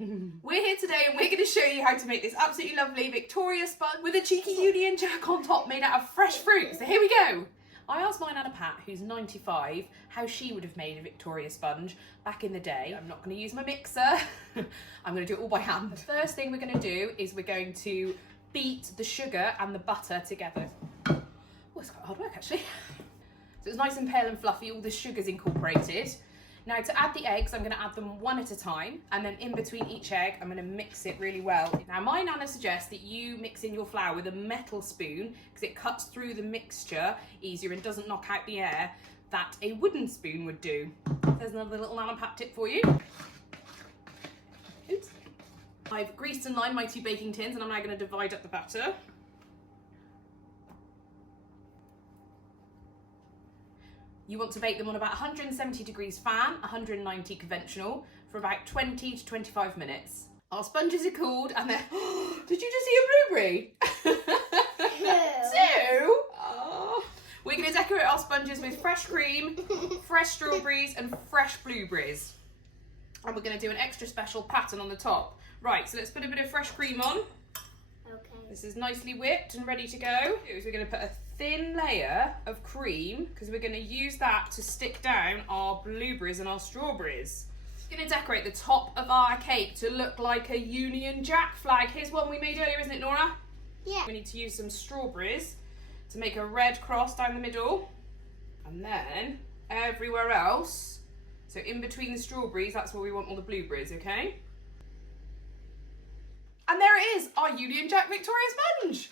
We're here today and we're going to show you how to make this absolutely lovely Victoria sponge with a cheeky Union Jack on top made out of fresh fruit. So here we go. I asked my Nana Pat, who's 95, how she would have made a Victoria sponge back in the day. I'm not going to use my mixer. I'm going to do it all by hand. The first thing we're going to do is we're going to beat the sugar and the butter together. Oh, it's quite hard work actually. So it's nice and pale and fluffy, all the sugar's incorporated. Now to add the eggs, I'm going to add them one at a time, and then in between each egg, I'm going to mix it really well. Now my Nana suggests that you mix in your flour with a metal spoon because it cuts through the mixture easier and doesn't knock out the air that a wooden spoon would do. There's another little Nana Pat tip for you. Oops. I've greased and lined my 2 baking tins and I'm now going to divide up the batter. You want to bake them on about 170 degrees fan, 190 conventional, for about 20 to 25 minutes. Our sponges are cooled and they're... Did you just see a blueberry? Two? Oh. We're going to decorate our sponges with fresh cream, fresh strawberries and fresh blueberries. And we're going to do an extra special pattern on the top. Right, so let's put a bit of fresh cream on. Okay. This is nicely whipped and ready to go. We're going to put a thin layer of cream because we're going to use that to stick down our blueberries and our strawberries. We're going to decorate the top of our cake to look like a Union Jack flag. Here's one we made earlier, isn't it, Nora? Yeah. We need to use some strawberries to make a red cross down the middle. And then everywhere else, so in between the strawberries, that's where we want all the blueberries, okay? And there it is, our Union Jack Victoria sponge.